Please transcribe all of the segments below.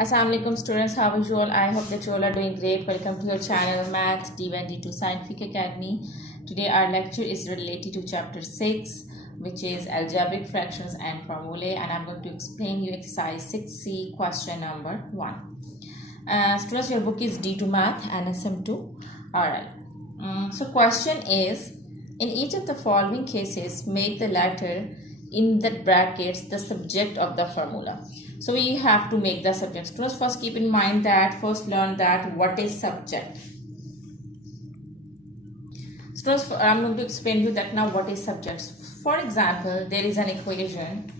Assalamualaikum students, how are you all? I hope that you all are doing great. Welcome to your channel Math D1 D2 Scientific Academy. Today our lecture is related to chapter 6, which is algebraic fractions and formulae, and I'm going to explain you exercise 6C question number 1. Students, your book is D2 Math and SM2. Alright. So question is, in each of the following cases, make the letter in the brackets the subject of the formula. So we have to make the subject. Students, first keep in mind that learn that what is subject. Students, I'm going to explain you that now what is subject. For example, there is an equation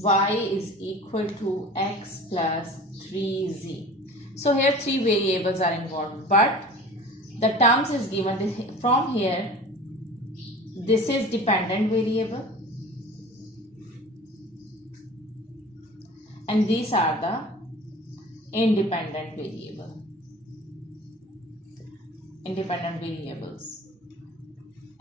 y is equal to x plus 3z. So here three variables are involved, but the terms is given from here. This is dependent variable and these are the independent variables.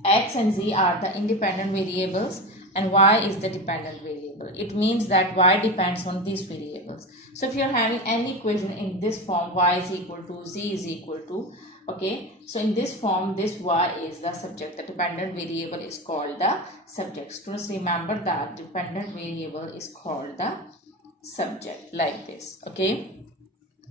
X and z are the independent variables and y is the dependent variable. It means that y depends on these variables. So if you are having any equation in this form, y is equal to, z is equal to, okay, so in this form, this y is the subject. The dependent variable is called the subject. Students, remember that dependent variable is called the subject, like this. Okay,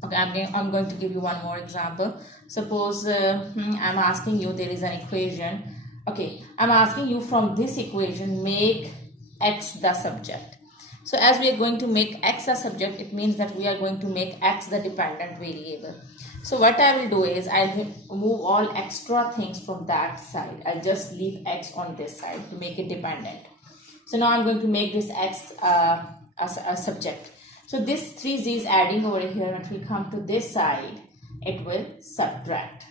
I'm going to give you one more example. Suppose I'm asking you, there is an equation. Okay, I'm asking you from this equation, make x the subject. So as we are going to make x the subject, it means that we are going to make x the dependent variable. So what I will do is I'll move all extra things from that side. I'll just leave x on this side to make it dependent. So now I'm going to make this x as a subject. So this 3z is adding over here. When we come to this side, it will subtract.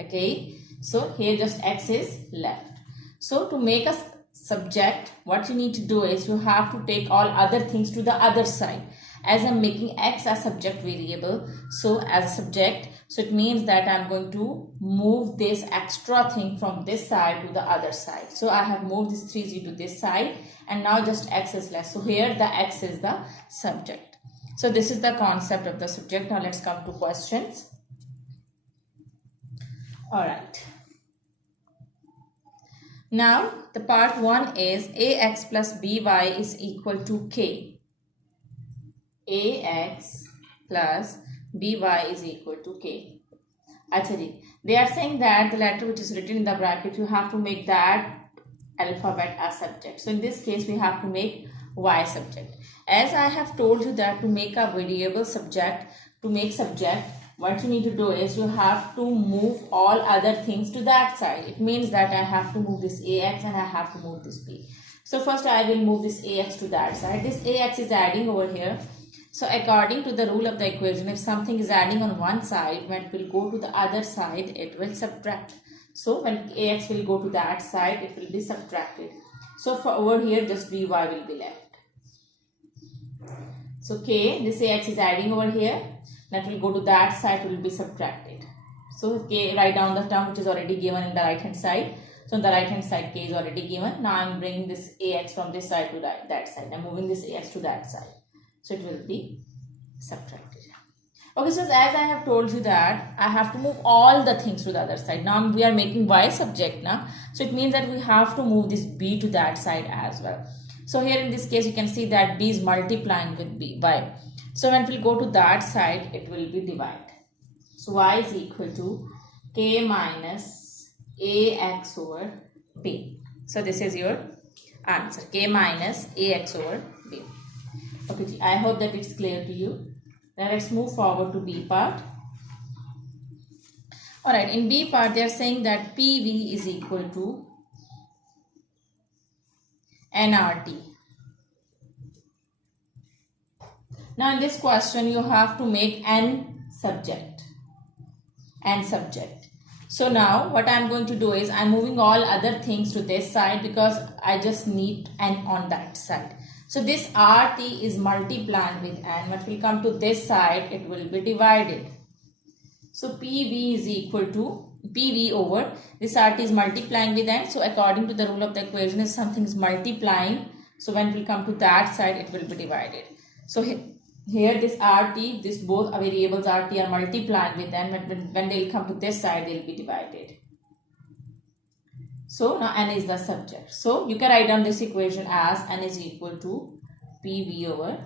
Okay, so here just x is left. So to make a subject, what you need to do is you have to take all other things to the other side. As I'm making x a subject variable, so as a subject, so it means that I'm going to move this extra thing from this side to the other side. So I have moved this 3z to this side and now just x is left. So here the x is the subject. So this is the concept of the subject. Now let's come to questions. Alright. Now the part 1 is ax plus by is equal to k. ax plus by is equal to k. Actually, they are saying that the letter which is written in the bracket, you have to make that alphabet as subject. So in this case, we have to make y subject. As I have told you that to make a variable subject, to make subject, what you need to do is you have to move all other things to that side. It means that I have to move this ax and I have to move this b. So first I will move this ax to that side. This ax is adding over here. So according to the rule of the equation, if something is adding on one side, when it will go to the other side, it will subtract. So when ax will go to that side, it will be subtracted. So for over here, just by will be left. So k, this ax is adding over here. That will go to that side, it will be subtracted. So k, write down the term which is already given in the right hand side. So on the right hand side, k is already given. Now I am bringing this ax from this side to that side. I am moving this ax to that side. So it will be subtracted. Okay, so as I have told you that I have to move all the things to the other side. Now we are making y subject now. So it means that we have to move this b to that side as well. So here in this case, you can see that b is multiplying with by. So when we go to that side, it will be divided. So y is equal to k minus ax over b. So this is your answer, k minus ax over b. Okay, I hope that it's clear to you. Now let's move forward to B part. Alright, in B part they are saying that PV is equal to nRT. Now in this question you have to make n subject. So now what I am going to do is I am moving all other things to this side because I just need n on that side. So this RT is multiplying with n. When we come to this side, it will be divided. So PV is equal to PV over this RT is multiplying with n. So according to the rule of the equation, if something is multiplying, so when we come to that side, it will be divided. So here this RT, this both variables RT are multiplying with them, and when they'll come to this side, they'll be divided. So now n is the subject. So you can write down this equation as n is equal to PV over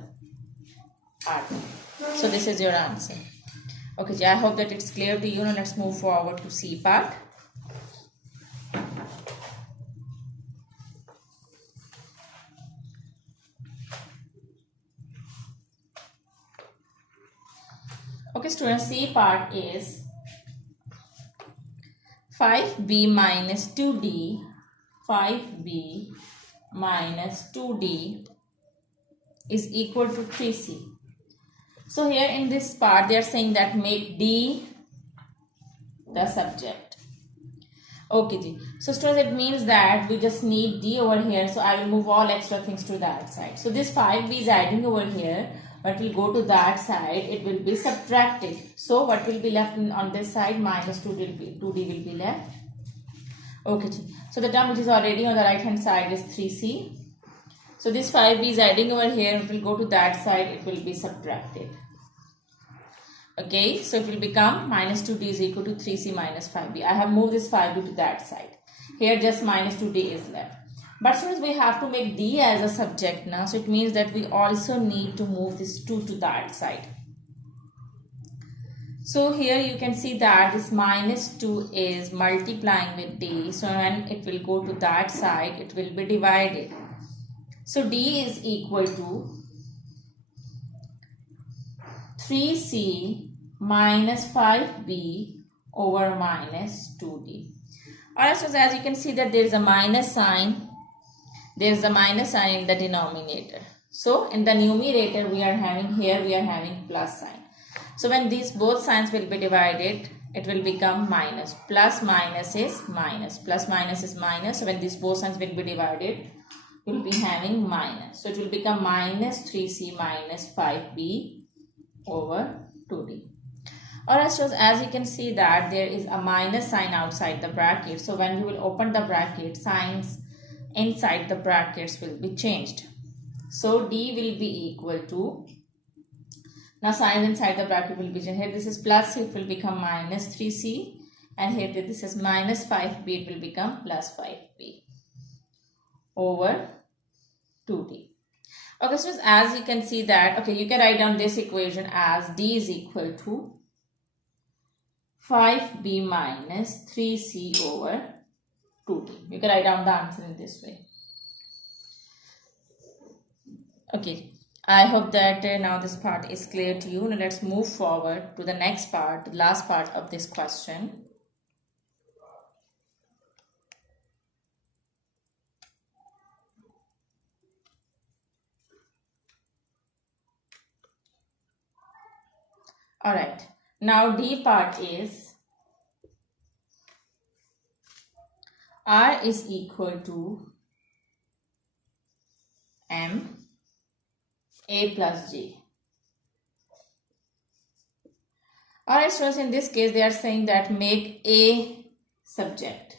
RT. So this is your answer. Okay, I hope that it's clear to you. Now let's move forward to C part. Okay, students, C part is 5b minus 2d, 5b minus 2d is equal to 3c. So here in this part they are saying that make d the subject. Okay ji. So students, it means that we just need d over here. So I will move all extra things to that side. So this 5b is adding over here, but will go to that side, it will be subtracted. So what will be left on this side? Minus 2d will be left. Okay, so the term which is already on the right hand side is 3c. So this 5b is adding over here, it will go to that side, it will be subtracted. Okay, so it will become minus 2d is equal to 3c minus 5b. I have moved this 5b to that side. Here just minus 2d is left. But since we have to make d as a subject now, so it means that we also need to move this 2 to that side. So here you can see that this minus 2 is multiplying with d. So when it will go to that side, it will be divided. So d is equal to 3c minus 5b over minus 2d. Alright, so as you can see that there is a minus sign. There is a minus sign in the denominator. So in the numerator we are having plus sign. So when these both signs will be divided, it will become minus. Plus minus is minus. Plus minus is minus. So when these both signs will be divided, we will be having minus. So it will become minus 3c minus 5b over 2d. Alright, so as you can see that there is a minus sign outside the bracket. So when you will open the bracket, signs inside the brackets will be changed. So d will be equal to, now signs inside the bracket will be changed. Here this is plus, it will become minus 3c, and here this is minus 5b, it will become plus 5b over 2d. Okay, so as you can see that, okay, you can write down this equation as d is equal to 5b minus 3c over 2d. You can write down the answer in this way. Okay, I hope that now this part is clear to you. Now let's move forward to the next part, the last part of this question. Alright, now D part is R is equal to M A plus J. Alright, students, in this case they are saying that make A subject.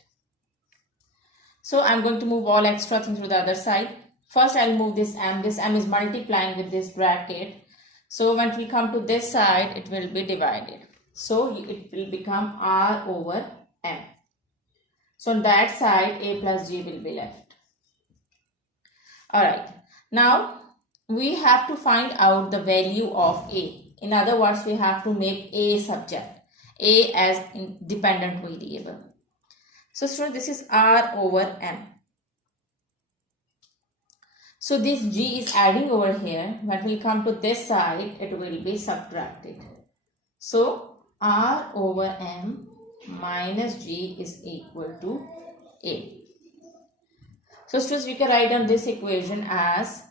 So I'm going to move all extra things to the other side. First I'll move this M. This M is multiplying with this bracket. So when it will come to this side, it will be divided. So it will become R over M. So on that side, A plus J will be left. Alright. Now we have to find out the value of A. In other words, we have to make A subject. A as independent variable. So students, this is R over M. So this G is adding over here. When we come to this side, it will be subtracted. So R over M minus G is equal to A. So students, we can write down this equation as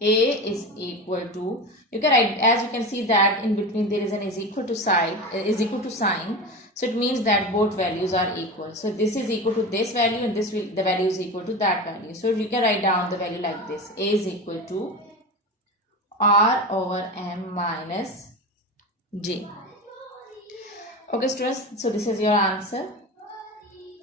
A is equal to, you can write, as you can see that in between there is an is equal to sign. So it means that both values are equal. So this is equal to this value and this the value is equal to that value. So you can write down the value like this. A is equal to R over M minus J. Okay students, so this is your answer.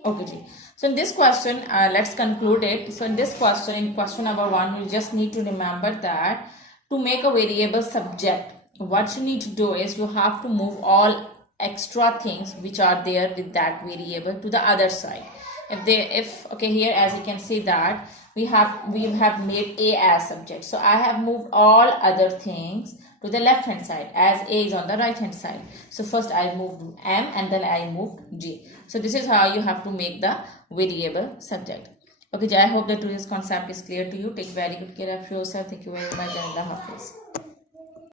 Okay G. So in this question, let's conclude it. So in this question, in question number 1, we just need to remember that To make a variable subject, what you need to do is you have to move all extra things which are there with that variable to the other side. If okay, here as you can see that we have made a as subject, so I have moved all other things to the left hand side as a is on the right hand side. So first I moved m and then I moved g. So this is how you have to make the variable subject. Okay, I hope that today's concept is clear to you. Take very good care of yourself. Thank you very much and Allah Hafiz.